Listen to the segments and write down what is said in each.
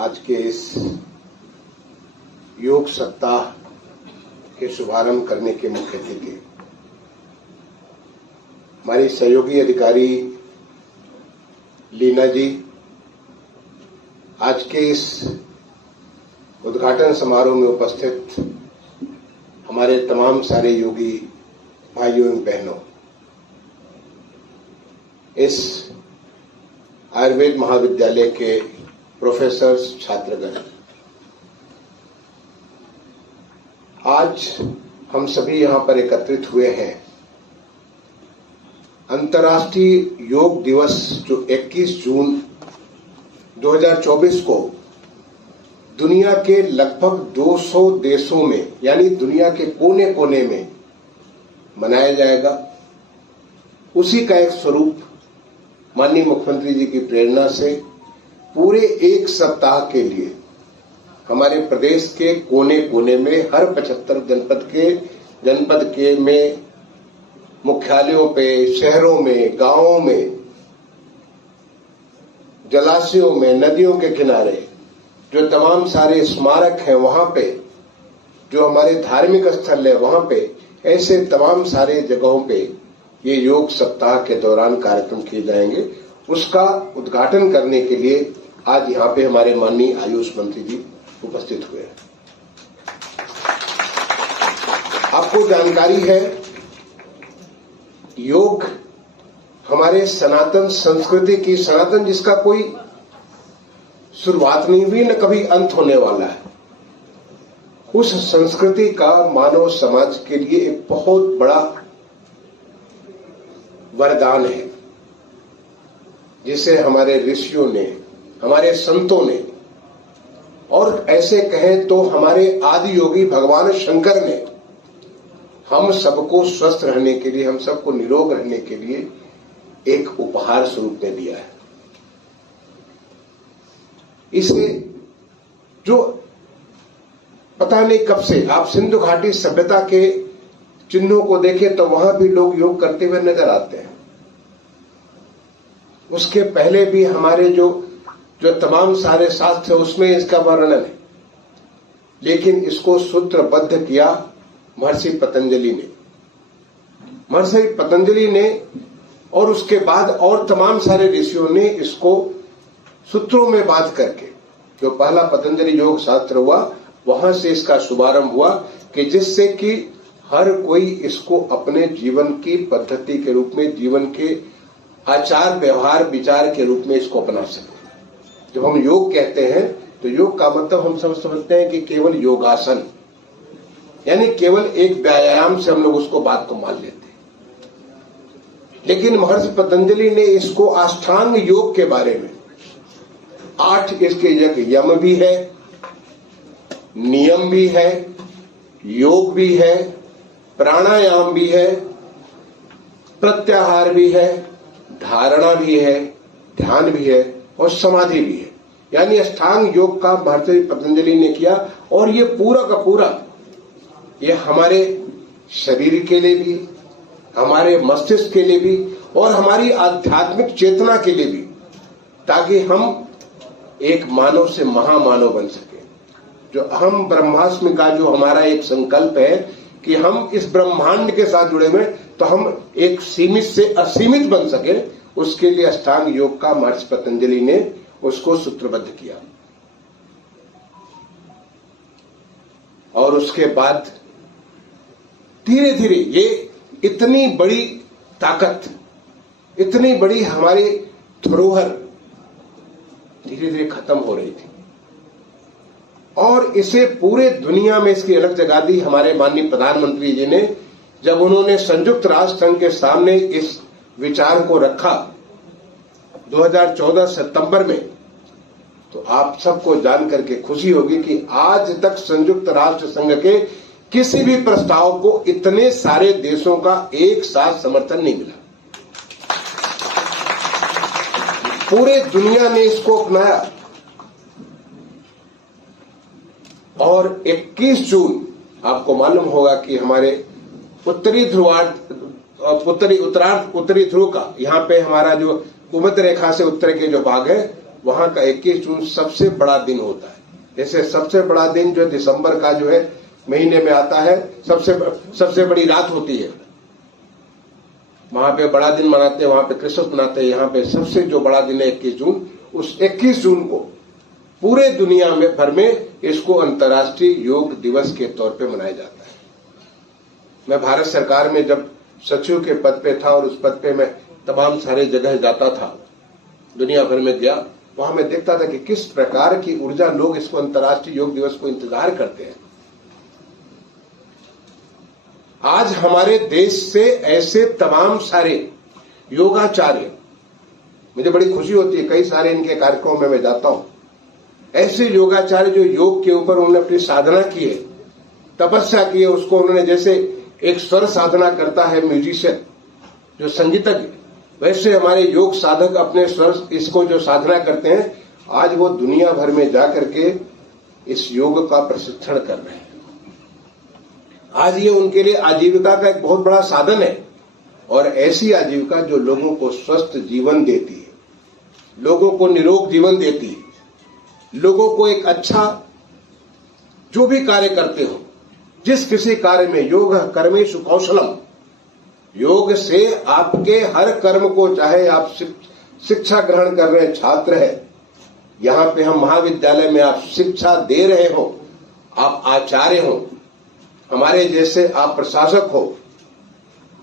आज के इस योग सप्ताह के शुभारंभ करने के मुख्य अतिथि हमारी सहयोगी अधिकारी लीना जी, आज के इस उद्घाटन समारोह में उपस्थित हमारे तमाम सारे योगी भाइयों एवं बहनों, इस आयुर्वेद महाविद्यालय के प्रोफेसर्स, छात्रगण, आज हम सभी यहां पर एकत्रित हुए हैं अंतर्राष्ट्रीय योग दिवस जो 21 जून 2024 को दुनिया के लगभग 200 देशों में यानी दुनिया के कोने कोने में मनाया जाएगा। उसी का एक स्वरूप माननीय मुख्यमंत्री जी की प्रेरणा से पूरे एक सप्ताह के लिए हमारे प्रदेश के कोने कोने में हर 75 जनपद के में मुख्यालयों पे, शहरों में, गांवों में, जलाशयों में, नदियों के किनारे जो तमाम सारे स्मारक हैं, वहां पे जो हमारे धार्मिक स्थल है, वहां पे ऐसे तमाम सारे जगहों पे ये योग सप्ताह के दौरान कार्यक्रम किए जाएंगे। उसका उद्घाटन करने के लिए आज यहाँ पे हमारे माननीय आयुष मंत्री जी उपस्थित हुए हैं। आपको जानकारी है, योग हमारे सनातन संस्कृति की, सनातन जिसका कोई शुरुआत नहीं हुई न कभी अंत होने वाला है, उस संस्कृति का मानव समाज के लिए एक बहुत बड़ा वरदान है, जिसे हमारे ऋषियों ने, हमारे संतों ने, और ऐसे कहें तो हमारे आदि योगी भगवान शंकर ने हम सबको स्वस्थ रहने के लिए, हम सबको निरोग रहने के लिए एक उपहार स्वरूप में दिया है। इसे जो पता नहीं कब से आप सिंधु घाटी सभ्यता के चिन्हों को देखें तो वहां भी लोग योग करते हुए नजर आते हैं। उसके पहले भी हमारे जो तमाम सारे शास्त्र है उसमें इसका वर्णन है, लेकिन इसको सूत्रबद्ध किया महर्षि पतंजलि ने। महर्षि पतंजलि ने और उसके बाद और तमाम सारे ऋषियों ने इसको सूत्रों में बांध करके, जो पहला पतंजलि योग शास्त्र हुआ, वहां से इसका शुभारंभ हुआ कि जिससे कि हर कोई इसको अपने जीवन की पद्धति के रूप में, जीवन के आचार व्यवहार विचार के रूप में इसको अपना सके। जब हम योग कहते हैं तो योग का मतलब हम समझते हैं कि केवल योगासन, यानी केवल एक व्यायाम से हम लोग उसको बात को मान लेते हैं। लेकिन महर्षि पतंजलि ने इसको अष्टांग योग के बारे में 8 इसके यम भी है, नियम भी है, योग भी है, प्राणायाम भी है, प्रत्याहार भी है, धारणा भी है, ध्यान भी है और समाधि भी है। यानी अष्टांग योग का महर्षि पतंजलि ने किया, और ये पूरा का पूरा ये हमारे शरीर के लिए भी, हमारे मस्तिष्क के लिए भी और हमारी आध्यात्मिक चेतना के लिए भी, ताकि हम एक मानव से महामानव बन सके। जो अहम ब्रह्मास्मि का जो हमारा एक संकल्प है कि हम इस ब्रह्मांड के साथ जुड़े हुए, तो हम एक सीमित से असीमित बन सके, उसके लिए अष्टांग योग का महर्षि पतंजलि ने उसको सूत्रबद्ध किया। और उसके बाद धीरे धीरे ये इतनी बड़ी ताकत, इतनी बड़ी हमारी धरोहर धीरे धीरे खत्म हो रही थी, और इसे पूरे दुनिया में इसकी अलग जगह दी हमारे माननीय प्रधानमंत्री जी ने, जब उन्होंने संयुक्त राष्ट्र संघ के सामने इस विचार को रखा 2014 सितंबर में। तो आप सबको जान करके खुशी होगी कि आज तक संयुक्त राष्ट्र संघ के किसी भी प्रस्ताव को इतने सारे देशों का एक साथ समर्थन नहीं मिला। पूरे दुनिया ने इसको अपनाया, और 21 जून आपको मालूम होगा कि हमारे उत्तरी ध्रुव का, यहाँ पे हमारा जो भूमध्य रेखा से उत्तर के जो भाग है, वहां का 21 जून सबसे बड़ा दिन होता है। जैसे सबसे बड़ा दिन जो दिसंबर का जो है महीने में आता है, सबसे बड़ी रात होती है, वहां पे बड़ा दिन मनाते हैं, वहां पे क्रिसमस मनाते हैं। यहाँ पे सबसे जो बड़ा दिन है 21 जून, उस 21 जून को पूरे दुनिया में भर में इसको अंतर्राष्ट्रीय योग दिवस के तौर पे मनाया जाता है। मैं भारत सरकार में जब सचिव के पद पे था और उस पद पे मैं तमाम सारे जगह जाता था, दुनिया भर में गया, वहां मैं देखता था कि किस प्रकार की ऊर्जा लोग इसको अंतर्राष्ट्रीय योग दिवस को इंतजार करते हैं। आज हमारे देश से ऐसे तमाम सारे योगाचार्य, मुझे बड़ी खुशी होती है, कई सारे इनके कार्यक्रमों में मैं जाता हूं, ऐसे योगाचार्य जो योग के ऊपर उन्होंने अपनी साधना की है, तपस्या की है, उसको उन्होंने जैसे एक स्वर साधना करता है म्यूजिशियन जो संगीतज्ञ, वैसे हमारे योग साधक अपने स्वर इसको जो साधना करते हैं, आज वो दुनिया भर में जाकर के इस योग का प्रशिक्षण कर रहे हैं। आज ये उनके लिए आजीविका का एक बहुत बड़ा साधन है, और ऐसी आजीविका जो लोगों को स्वस्थ जीवन देती है, लोगों को निरोग जीवन देती है, लोगों को एक अच्छा जो भी कार्य करते हो, जिस किसी कार्य में योग कर्मेषु कौशलम, योग से आपके हर कर्म को, चाहे आप शिक्षा ग्रहण कर रहे छात्र है, यहां पे हम महाविद्यालय में आप शिक्षा दे रहे हो, आप आचार्य हो, हमारे जैसे आप प्रशासक हो,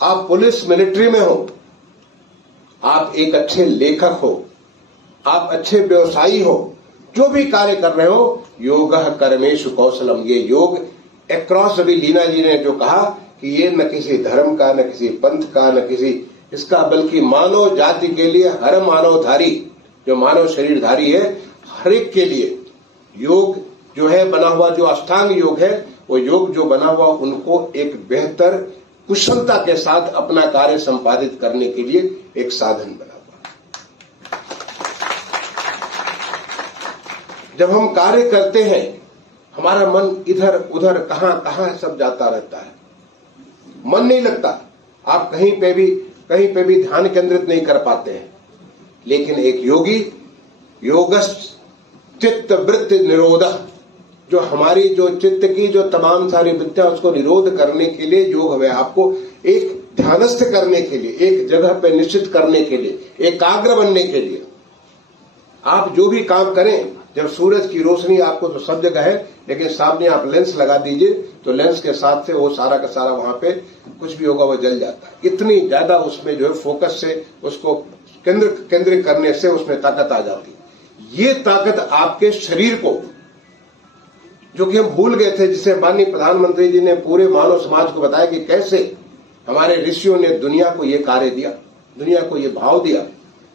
आप पुलिस मिलिट्री में हो, आप एक अच्छे लेखक हो, आप अच्छे व्यवसायी हो, जो भी कार्य कर रहे हो, योग कर्मेषु कौशलम, ये योग अक्रॉस, अभी लीना जी ने जो कहा कि ये न किसी धर्म का, न किसी पंथ का, न किसी इसका, बल्कि मानव जाति के लिए, हर मानवधारी जो मानव शरीरधारी है, हर एक के लिए योग जो है बना हुआ, जो अष्टांग योग है, वो योग जो बना हुआ उनको एक बेहतर कुशलता के साथ अपना कार्य संपादित करने के लिए एक साधन बना हुआ। जब हम कार्य करते हैं, हमारा मन इधर उधर कहां सब जाता रहता है, मन नहीं लगता, आप कहीं पे भी ध्यान केंद्रित नहीं कर पाते हैं। लेकिन एक योगी, योगस् चित्त वृत्ति निरोधः, जो हमारी जो चित्त की जो तमाम सारी वृत्तियां, उसको निरोध करने के लिए योग है, आपको एक ध्यानस्थ करने के लिए, एक जगह पे निश्चित करने के लिए, एकाग्र बनने के लिए। आप जो भी काम करें, जब सूरज की रोशनी आपको तो सब जगह है, लेकिन सामने आप लेंस लगा दीजिए तो लेंस के साथ से वो सारा का सारा वहां पे कुछ भी होगा वो जल जाता है। इतनी ज्यादा उसमें जो है फोकस से, उसको केंद्रित करने से उसमें ताकत आ जाती है। ये ताकत आपके शरीर को, जो कि हम भूल गए थे, जिसे माननीय प्रधानमंत्री जी ने पूरे मानव समाज को बताया कि कैसे हमारे ऋषियों ने दुनिया को ये कार्य दिया, दुनिया को ये भाव दिया,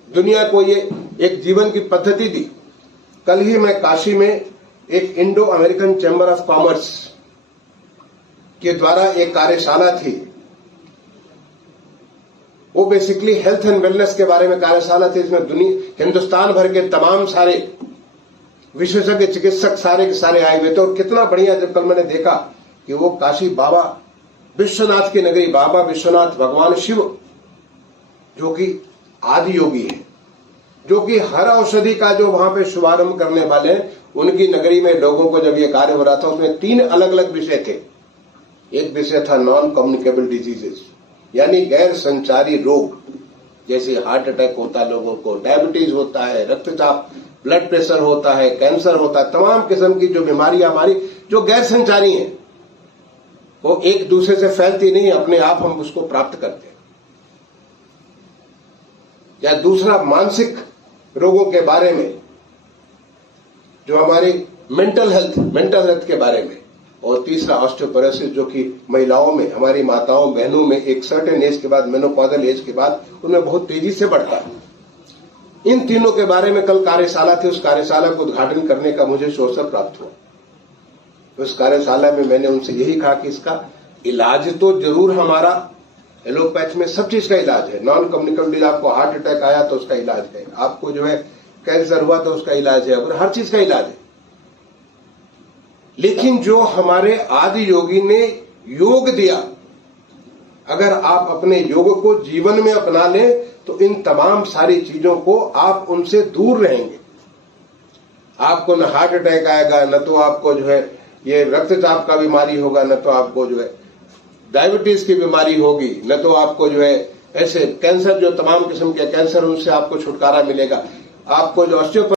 दुनिया को ये एक जीवन की पद्धति दी। कल ही मैं काशी में एक Indo American chamber of commerce के द्वारा एक कार्यशाला थी, वो बेसिकली हेल्थ एंड वेलनेस के बारे में कार्यशाला थी। इसमें हिंदुस्तान भर के तमाम सारे विशेषज्ञ चिकित्सक सारे के सारे आए हुए थे। और कितना बढ़िया, जब कल मैंने देखा कि वो काशी बाबा विश्वनाथ की नगरी, बाबा विश्वनाथ भगवान शिव जो कि आदि योगी है, जो कि हर औषधि का जो वहां पे शुभारंभ करने वाले हैं, उनकी नगरी में लोगों को जब ये कार्य हो रहा था, उसमें 3 अलग अलग विषय थे। एक विषय था नॉन कम्युनिकेबल डिजीजेस, यानी गैर संचारी रोग, जैसे हार्ट अटैक होता है लोगों को, डायबिटीज होता है, रक्तचाप, ब्लड प्रेशर होता है, कैंसर होता है, तमाम किस्म की जो बीमारियां हमारी जो गैर संचारी हैं, वो एक दूसरे से फैलती नहीं, अपने आप हम उसको प्राप्त करते हैं। या दूसरा मानसिक रोगों के बारे में, जो हमारी मेंटल हेल्थ के बारे में, और तीसरा ऑस्टियोपोरोसिस, जो कि महिलाओं में, हमारी माताओं बहनों में एक सर्टेन एज के बाद, मेनोपॉजल एज के बाद उनमें बहुत तेजी से बढ़ता है। इन तीनों के बारे में कल कार्यशाला थी। उस कार्यशाला को उद्घाटन करने का मुझे अवसर प्राप्त हुआ। उस कार्यशाला में मैंने उनसे यही कहा कि इसका इलाज तो जरूर हमारा एलोपैथ में सब चीज का इलाज है। नॉन कम्युनिकेबल, आपको हार्ट अटैक आया तो उसका इलाज है, आपको जो है कैंसर हुआ तो उसका इलाज है, और हर चीज का इलाज है। लेकिन जो हमारे आदि योगी ने योग दिया, अगर आप अपने योग को जीवन में अपना लें तो इन तमाम सारी चीजों को आप उनसे दूर रहेंगे। आपको न हार्ट अटैक आएगा, न तो आपको जो है ये रक्तचाप का बीमारी होगा, न तो आपको जो है डायबिटीज की बीमारी होगी, न तो आपको जो है ऐसे कैंसर, जो तमाम किस्म के कैंसर उनसे आपको छुटकारा मिलेगा। आपको जो ऑस्टियोपैथी